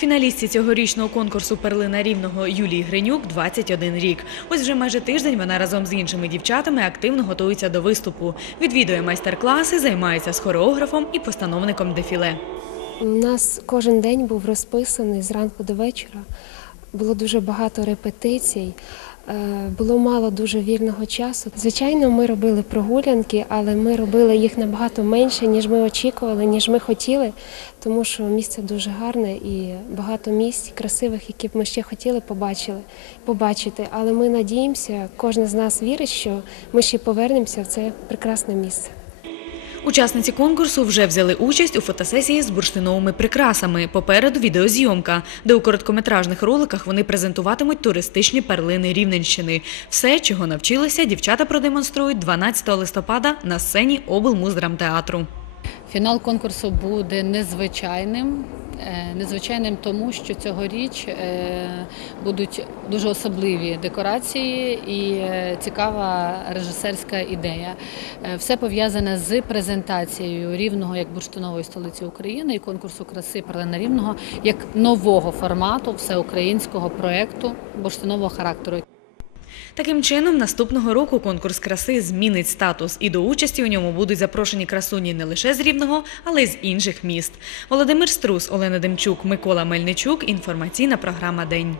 Фіналістці цьогорічного конкурсу Перлина Рівного Юлії Гринюк 21 рік. Ось вже майже тиждень вона разом з іншими дівчатами активно готується до виступу. Відвідує майстер-класи, займається з хореографом і постановником дефіле. У нас кожен день був розписаний зранку до вечора. Було дуже багато репетицій, було мало дуже вільного часу. Звичайно, ми робили прогулянки, але ми робили їх набагато менше, ніж ми очікували, ніж ми хотіли, тому що місце дуже гарне і багато місць красивих, які б ми ще хотіли побачили, побачити. Але ми надіємося, кожен з нас вірить, що ми ще повернемося в це прекрасне місце. Учасниці конкурсу вже взяли участь у фотосесії з бурштиновими прикрасами. Попереду відеозйомка, де у короткометражних роликах вони презентуватимуть туристичні перлини Рівненщини. Все, чого навчилися, дівчата продемонструють 12 листопада на сцені облмуздрамтеатру. Фінал конкурсу буде незвичайним. Е, Незвичайним тому, що цьогоріч е, будуть дуже особливі декорації і е, цікава режисерська ідея. Все пов'язане з презентацією рівного як бурштинової столиці України і конкурсу краси Перлина Рівного як нового формату всеукраїнського проєкту бурштинового характеру. Таким чином, наступного року конкурс краси змінить статус, і до участі у ньому будуть запрошені красуні не лише з Рівного, але й з інших міст. Володимир Струс, Олена Демчук, Микола Мельничук. Інформаційна програма День.